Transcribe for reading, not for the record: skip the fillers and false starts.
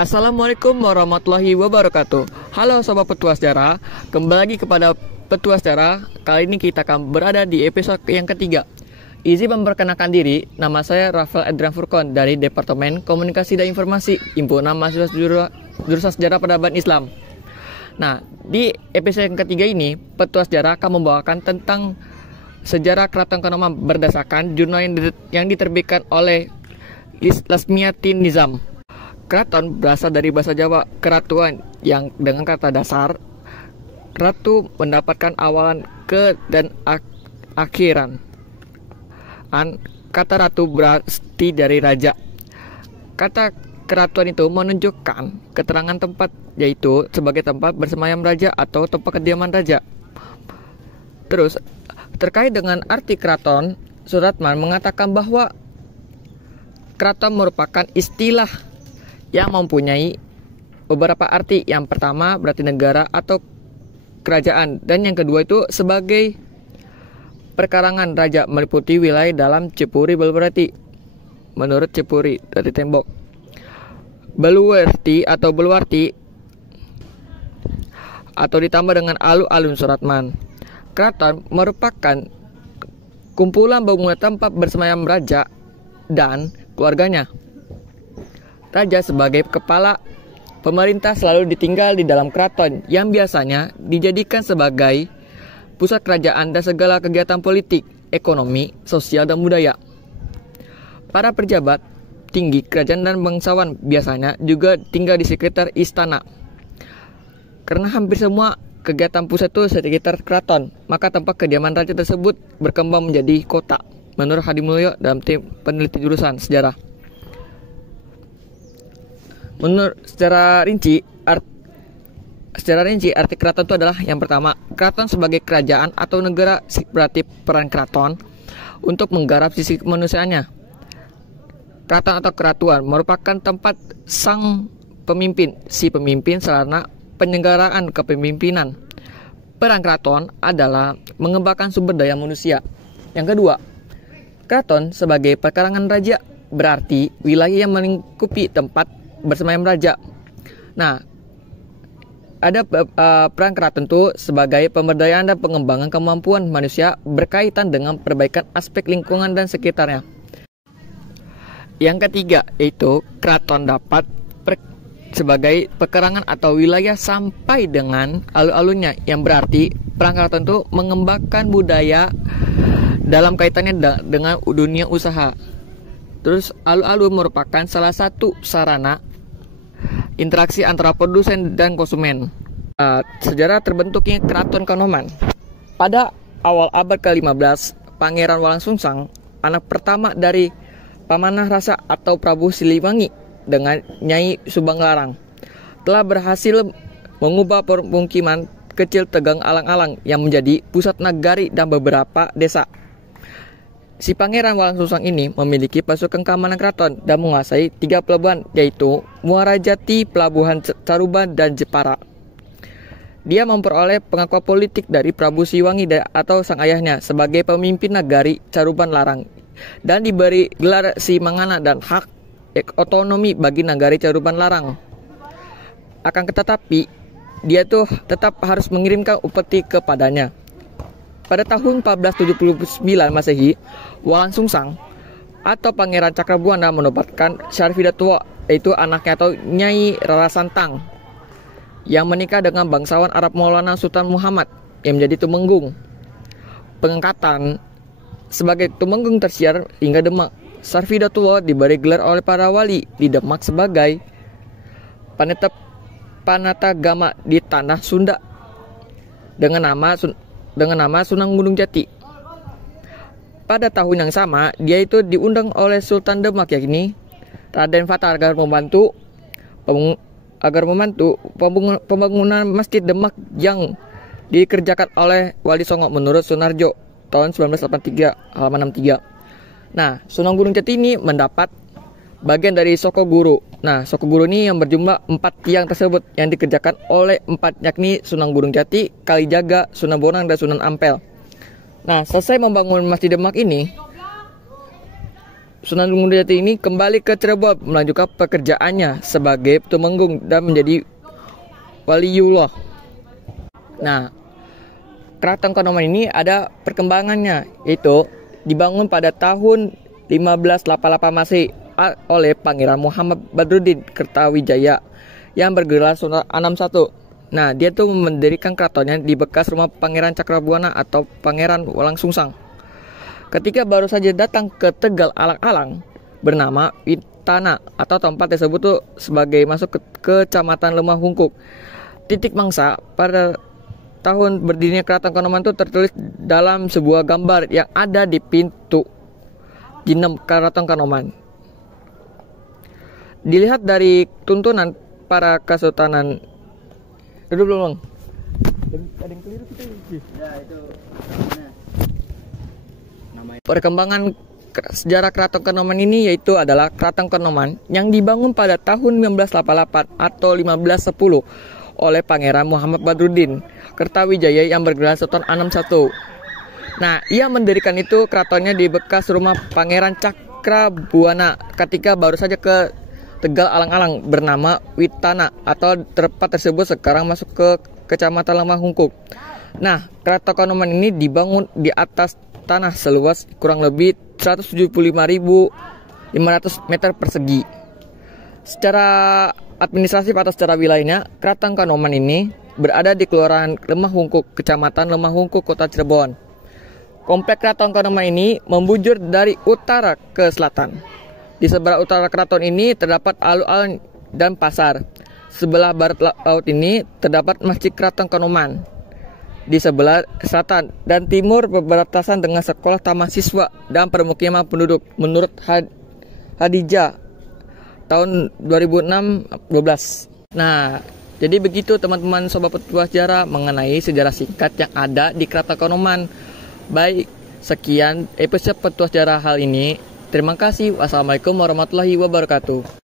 Assalamualaikum warahmatullahi wabarakatuh. Halo Sobat Petua Sejarah, kembali lagi kepada Petua Sejarah. Kali ini kita akan berada di episode yang ketiga. Izin memperkenalkan diri, nama saya Rafael Adrian Furkon dari Departemen Komunikasi dan Informasi Himpunan Mahasiswa Jurusan Sejarah Peradaban Islam. Nah, di episode yang ketiga ini, Petua Sejarah akan membawakan tentang sejarah Keraton Kanoman berdasarkan jurnal yang diterbitkan oleh Lasmiati Nizam. Keraton berasal dari bahasa Jawa keratuan yang dengan kata dasar ratu mendapatkan awalan ke dan akhiran. Kata ratu berarti dari raja. Kata keratuan itu menunjukkan keterangan tempat, yaitu sebagai tempat bersemayam raja atau tempat kediaman raja. Terus terkait dengan arti keraton, Suratman mengatakan bahwa keraton merupakan istilah yang mempunyai beberapa arti. Yang pertama berarti negara atau kerajaan, dan yang kedua itu sebagai perkarangan raja meliputi wilayah dalam Cepuri Beluarti. Menurut Cepuri dari tembok Beluarti atau ditambah dengan alun-alun Suratman. Keraton merupakan kumpulan bangunan tempat bersemayam raja dan keluarganya. Raja sebagai kepala pemerintah selalu ditinggal di dalam keraton yang biasanya dijadikan sebagai pusat kerajaan dan segala kegiatan politik, ekonomi, sosial, dan budaya. Para pejabat tinggi kerajaan dan bangsawan biasanya juga tinggal di sekitar istana. Karena hampir semua kegiatan pusat itu sekitar keraton, maka tempat kediaman raja tersebut berkembang menjadi kota, menurut Hadi Mulyo dalam tim peneliti jurusan sejarah. Menurut secara rinci arti keraton itu adalah yang pertama, keraton sebagai kerajaan atau negara, berarti peran keraton untuk menggarap sisi kemanusiaannya. Keraton atau keratuan merupakan tempat sang pemimpin, si pemimpin sarana penyelenggaraan kepemimpinan. Peran keraton adalah mengembangkan sumber daya manusia. Yang kedua, keraton sebagai perkarangan raja, berarti wilayah yang melingkupi tempat bersemayam raja. Nah, ada peran keraton itu sebagai pemberdayaan dan pengembangan kemampuan manusia berkaitan dengan perbaikan aspek lingkungan dan sekitarnya. Yang ketiga, yaitu keraton dapat sebagai perkarangan atau wilayah sampai dengan alun-alunnya, yang berarti peran keraton itu mengembangkan budaya dalam kaitannya dengan dunia usaha. Terus alun-alun merupakan salah satu sarana interaksi antara produsen dan konsumen. Sejarah terbentuknya Keraton Kanoman. Pada awal abad ke-15, Pangeran Walangsungsang, anak pertama dari Pamanah Rasa atau Prabu Siliwangi dengan Nyai Subanglarang, telah berhasil mengubah permukiman kecil Tegang Alang-alang yang menjadi pusat nagari dan beberapa desa. Si Pangeran Walangsungsang ini memiliki pasukan keamanan keraton dan menguasai 3 pelabuhan, yaitu Muara Jati, Pelabuhan Caruban, dan Jepara. Dia memperoleh pengakuan politik dari Prabu Siliwangi atau sang ayahnya sebagai pemimpin nagari Caruban Larang, dan diberi gelar Si Mangana dan hak otonomi bagi nagari Caruban Larang. Akan tetapi, dia tuh tetap harus mengirimkan upeti kepadanya. Pada tahun 1479 Masehi, Walangsungsang atau Pangeran Cakrabuana menobatkan Syarifida Tua, yaitu anaknya atau Nyai Rara Santang, yang menikah dengan bangsawan Arab Maulana Sultan Muhammad yang menjadi tumenggung. Pengangkatan sebagai tumenggung tersiar hingga Demak. Syarifida Tua diberi gelar oleh para wali di Demak sebagai Panatagama di tanah Sunda dengan nama Sunan Gunung Jati. Pada tahun yang sama, dia itu diundang oleh Sultan Demak, yakni Raden Fatah, agar membantu pembangunan Masjid Demak yang dikerjakan oleh Wali Songo menurut Sunarjo tahun 1983 halaman 63. Nah, Sunan Gunung Jati ini mendapat bagian dari Soko Guru. Nah, Soko Guru ini yang berjumlah 4 tiang tersebut yang dikerjakan oleh 4, yakni Sunan Gunung Jati, Kalijaga, Sunan Bonang, dan Sunan Ampel. Nah, selesai membangun Masjid Demak ini, Sunan Gunung Jati ini kembali ke Cirebon melanjutkan pekerjaannya sebagai tumenggung dan menjadi waliullah. Nah, Keraton Kanoman ini ada perkembangannya, yaitu dibangun pada tahun 1588 Masehi oleh Pangeran Muhammad Badruddin Kertawijaya yang bergelar Sultan Anam I. Nah, dia tuh mendirikan keratonnya di bekas rumah Pangeran Cakrabuana atau Pangeran Walang Sungsang. Ketika baru saja datang ke Tegal Alang-Alang bernama Witana atau tempat tersebut tuh sebagai masuk ke Kecamatan Lemah Hungkuk. Titik mangsa pada tahun berdirinya Keraton Kanoman itu tertulis dalam sebuah gambar yang ada di pintu Ginem Keraton Kanoman. Dilihat dari tuntunan para kesultanan. Duduk dulu, Bang. Ada yang keliru kita. Ya, itu perkembangan sejarah Keraton Kanoman ini yaitu adalah Keraton Kanoman yang dibangun pada tahun 1988 atau 1510 oleh Pangeran Muhammad Badruddin Kertawijaya yang bergelar Sultan Anam I. Nah, ia mendirikan itu keratonnya di bekas rumah Pangeran Cakrabuana ketika baru saja ke Tegal Alang-Alang bernama Witana atau tempat tersebut sekarang masuk ke Kecamatan Lemah Hungkuk. Nah, Keraton Kanoman ini dibangun di atas tanah seluas kurang lebih 175.500 meter persegi. Secara administratif atau secara wilayahnya, Keraton Kanoman ini berada di Kelurahan Lemah Hungkuk, Kecamatan Lemah Hungkuk, Kota Cirebon. Komplek Keraton Kanoman ini membujur dari utara ke selatan. Di sebelah utara keraton ini terdapat alun-alun dan pasar. Sebelah barat laut ini terdapat Masjid Keraton Kanoman. Di sebelah selatan dan timur berbatasan dengan sekolah taman siswa dan permukiman penduduk menurut Hadijah tahun 2006-12. Nah, jadi begitu teman-teman sobat petugas sejarah mengenai sejarah singkat yang ada di Keraton Kanoman. Baik, sekian episode petugas sejarah hal ini. Terima kasih. Wassalamualaikum warahmatullahi wabarakatuh.